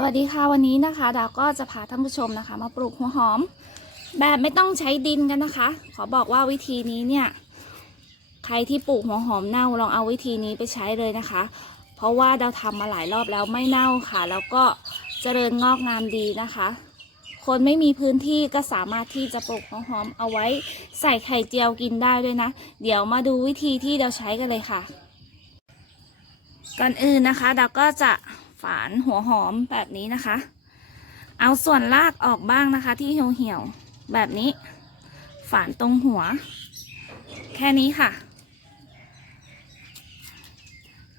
สวัสดีค่ะวันนี้นะคะ ดาวก็จะพาท่านผู้ชมนะคะ มาปลูกหัวหอม แบบไม่ต้องใช้ดินกันนะคะ ขอบอกว่าวิธีนี้เนี่ย ใครที่ปลูกหัวหอมเน่าลองเอาวิธีนี้ไปใช้เลยนะคะ เพราะว่าดาวทำมาหลายรอบแล้วไม่เน่าค่ะ แล้วก็เจริญงอกงามดีนะคะ คนไม่มีพื้นที่ก็สามารถที่จะปลูกหัวหอมเอาไว้ใส่ไข่เจียวกินได้ด้วยนะ เดี๋ยวมาดูวิธีที่เราใช้กันเลยค่ะ ก่อนอื่นนะคะดาวก็จะ ฝานหัวหอมแบบนี้นะคะ เอาส่วนรากออกบ้างนะคะ ที่เหี่ยวๆแบบนี้ ฝานตรงหัว แค่นี้ค่ะ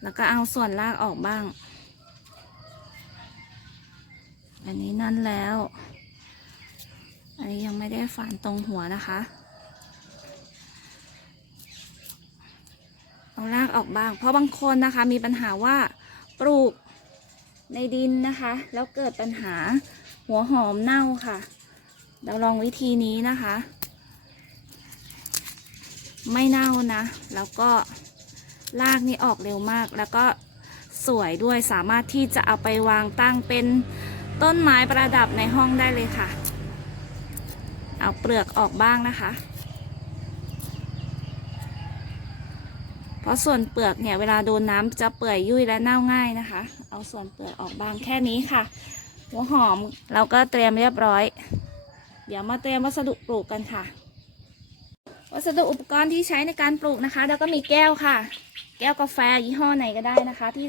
แล้วก็เอาส่วนรากออกบ้าง อันนี้นั่นแล้ว อันนี้ยังไม่ได้ฝานตรงหัวนะคะเอารากออกบ้าง เพราะบางคนนะคะมีปัญหาว่าปลูก ในดินนะคะ แล้วเกิดปัญหาหัวหอมเน่าค่ะ เราลองวิธีนี้นะคะ ไม่เน่านะ แล้วก็รากนี่ออกเร็วมาก แล้วก็สวยด้วยสามารถที่จะเอาไปวางตั้งเป็นต้นไม้ประดับในห้องได้เลยค่ะ เอาเปลือกออกบ้างนะคะ เพ ราะส่วนเปลือกเนี่ยเวลาโดนน้ำจะเปื่อยยุ่ยและเน่าง่ายนะคะ เอาส่วนเปลือกออกบางแค่นี้ค่ะ หัวหอมเราก็เตรียมเรียบร้อย เดี๋ยวมาเตรียมวัสดุปลูกกันค่ะ วัสดุอุปกรณ์ที่ใช้ในการปลูกนะคะ แล้วก็มีแก้วค่ะ แก้วกาแฟยี่ห้อไหนก็ได้นะคะ ที่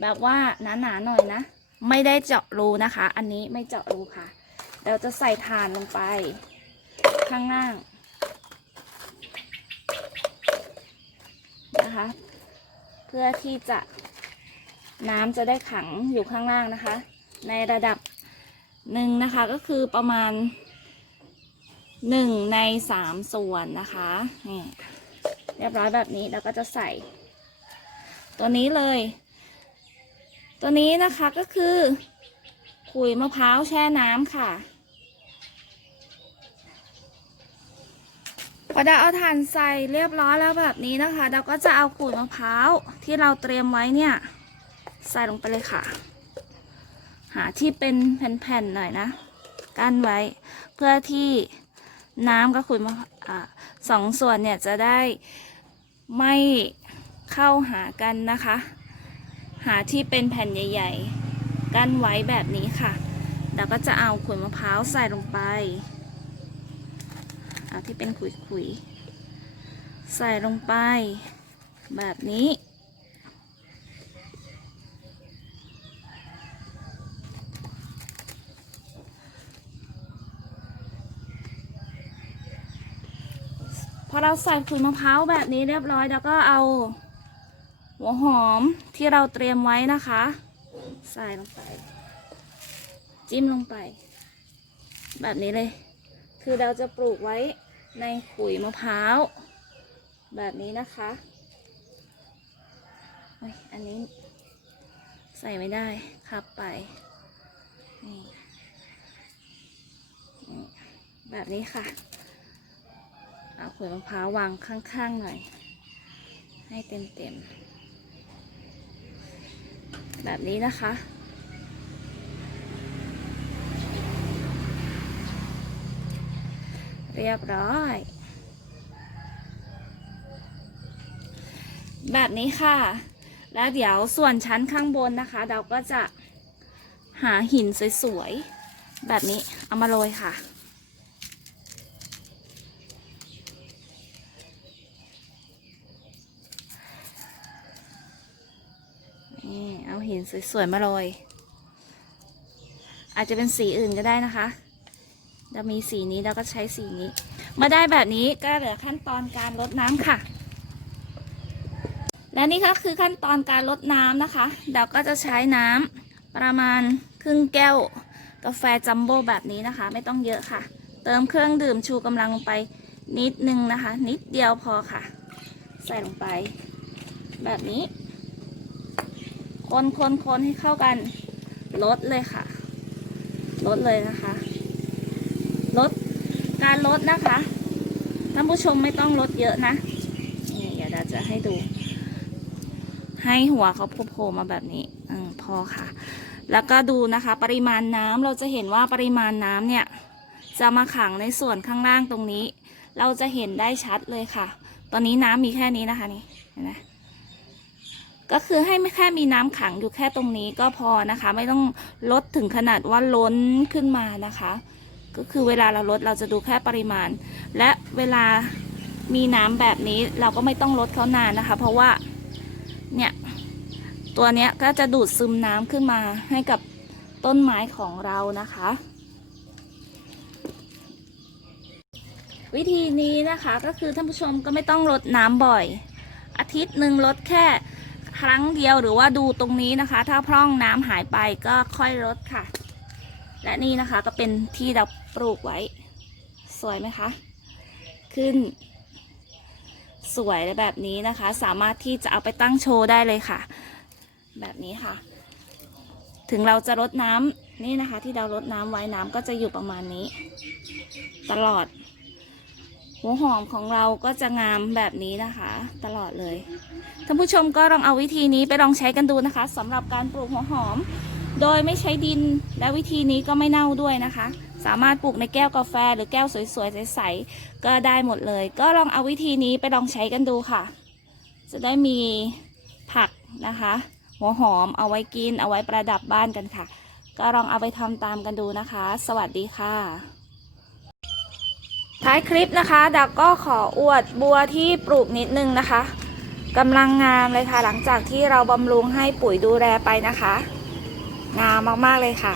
แบบว่าหนาๆหน่อยนะ ไม่ได้เจาะรูนะคะ อันนี้ไม่เจาะรูค่ะเราจะใส่ถ่านลงไป ข้างล่าง นะคะ เพื่อที่จะน้ำจะได้ขังอยู่ข้างล่างนะคะ ในระดับหนึ่งนะคะก็คือประมาณหนึ่งในสามส่วนนะคะนี่เรียบร้อยแบบนี้แล้วก็จะใส่ ตัวนี้เลย ตัวนี้นะคะก็คือขุยมะพร้าวแช่น้ำค่ะ พอดาเอาถ่านใส่เรียบร้อยแล้วแบบนี้นะคะดาก็จะเอาขูดมะพร้าวที่เราเตรียมไว้เนี่ย ใส่ลงไปเลยค่ะ หาที่เป็นแผ่นๆหน่อยนะกั้นไว้เพื่อที่น้ำกับขูดมะสองส่วนเนี่ยจะได้ไม่เข้าหากันนะคะ หาที่เป็นแผ่นใหญ่ ๆ กั้นไว้แบบนี้ค่ะดาก็จะเอาขูดมะพร้าวใส่ลงไป เอาที่เป็นขุยๆ ใส่ลงไป แบบนี้ พอเราใส่ขุยมะพร้าวแบบนี้เรียบร้อย แล้วก็เอา หัวหอมที่เราเตรียมไว้นะคะ ใส่ลงไป จิ้มลงไป แบบนี้เลย คือเราจะปลูกไว้ในขุยมะพร้าว แบบนี้นะคะอันนี้ใส่ไม่ได้คับไปนี่แบบนี้ค่ะ เอาขุยมะพร้าววางข้างๆหน่อย ให้เต็มๆ แบบนี้นะคะ เรียบร้อย แบบนี้ค่ะ แล้วเดี๋ยวส่วนชั้นข้างบนนะคะ เราก็จะหาหินสวยๆ แบบนี้เอามาโรยค่ะนี่เอาหินสวยๆมาโรยอาจจะเป็นสีอื่นก็ได้นะคะ เรามีสีนี้เราก็ใช้สีนี้มื่อได้แบบนี้ก็เหลือขั้นตอนการลดน้ำค่ะ และนี่ก็คือขั้นตอนการลดน้ำนะคะ เราก็จะใช้น้ำประมาณครึ่งแก้ว กาแฟจัมโบ้แบบนี้นะคะ ไม่ต้องเยอะค่ะ เติมเครื่องดื่มชูกำลังลงไปนิดนึงนะคะ นิดเดียวพอค่ะ ใส่ลงไป แบบนี้ คนคนคนให้เข้ากันลดเลยค่ะลดเลยนะคะ ลดการลดนะคะ ท่านผู้ชมไม่ต้องลดเยอะนะนี่เดี๋ยวเราจะให้ดู ให้หัวเขาโผล่มาแบบนี้อพอค่ะ แล้วก็ดูนะคะ ปริมาณน้ำเราจะเห็นว่าปริมาณน้ำเนี่ย จะมาขังในส่วนข้างล่างตรงนี้ เราจะเห็นได้ชัดเลยค่ะ ตอนนี้น้ำมีแค่นี้นะคะนี่เห็นไหมก็คือให้ไม่แค่มีน้ำขังอยู่แค่ตรงนี้ก็พอนะคะ ไม่ต้องลดถึงขนาดว่าล้นขึ้นมานะคะ ก็คือเวลาเราลดเราจะดูแค่ปริมาณ และเวลามีน้ำแบบนี้เราก็ไม่ต้องลดเขานานนะคะ เพราะว่าเนี่ยตัวเนี้ยก็จะดูดซึมน้ำขึ้นมาให้กับต้นไม้ของเรานะคะ วิธีนี้นะคะก็คือท่านผู้ชมก็ไม่ต้องรดน้ำบ่อย อาทิตย์หนึ่งลดแค่ครั้งเดียวหรือว่าดูตรงนี้นะคะ ถ้าพร่องน้ำหายไปก็ค่อยลดค่ะ และนี่นะคะก็เป็นที่เราปลูกไว้ สวยไหมคะ ขึ้น สวยแบบนี้นะคะ สามารถที่จะเอาไปตั้งโชว์ได้เลยค่ะ แบบนี้ค่ะ ถึงเราจะรดน้ำนี่นะคะ ที่เรารดน้ำไว้น้ำก็จะอยู่ประมาณนี้ ตลอด หัวหอมของเราก็จะงามแบบนี้นะคะ ตลอดเลยท่านผู้ชมก็ลองเอาวิธีนี้ไปลองใช้กันดูนะคะสำหรับการปลูกหัวหอม โดยไม่ใช้ดินและวิธีนี้ก็ไม่เน่าด้วยนะคะ สามารถปลูกในแก้วกาแฟหรือแก้วสวยๆใสๆก็ได้หมดเลย ก็ลองเอาวิธีนี้ไปลองใช้กันดูค่ะ จะได้มีผักนะคะ หัวหอมเอาไว้กินเอาไว้ประดับบ้านกันค่ะ ก็ลองเอาไปทำตามกันดูนะคะ สวัสดีค่ะ ท้ายคลิปนะคะดักก็ขออวดบัวที่ปลูกนิดนึงนะคะกำลังงามเลยค่ะหลังจากที่เราบำรุงให้ปุ๋ยดูแลไปนะคะ งามมากๆเลยค่ะ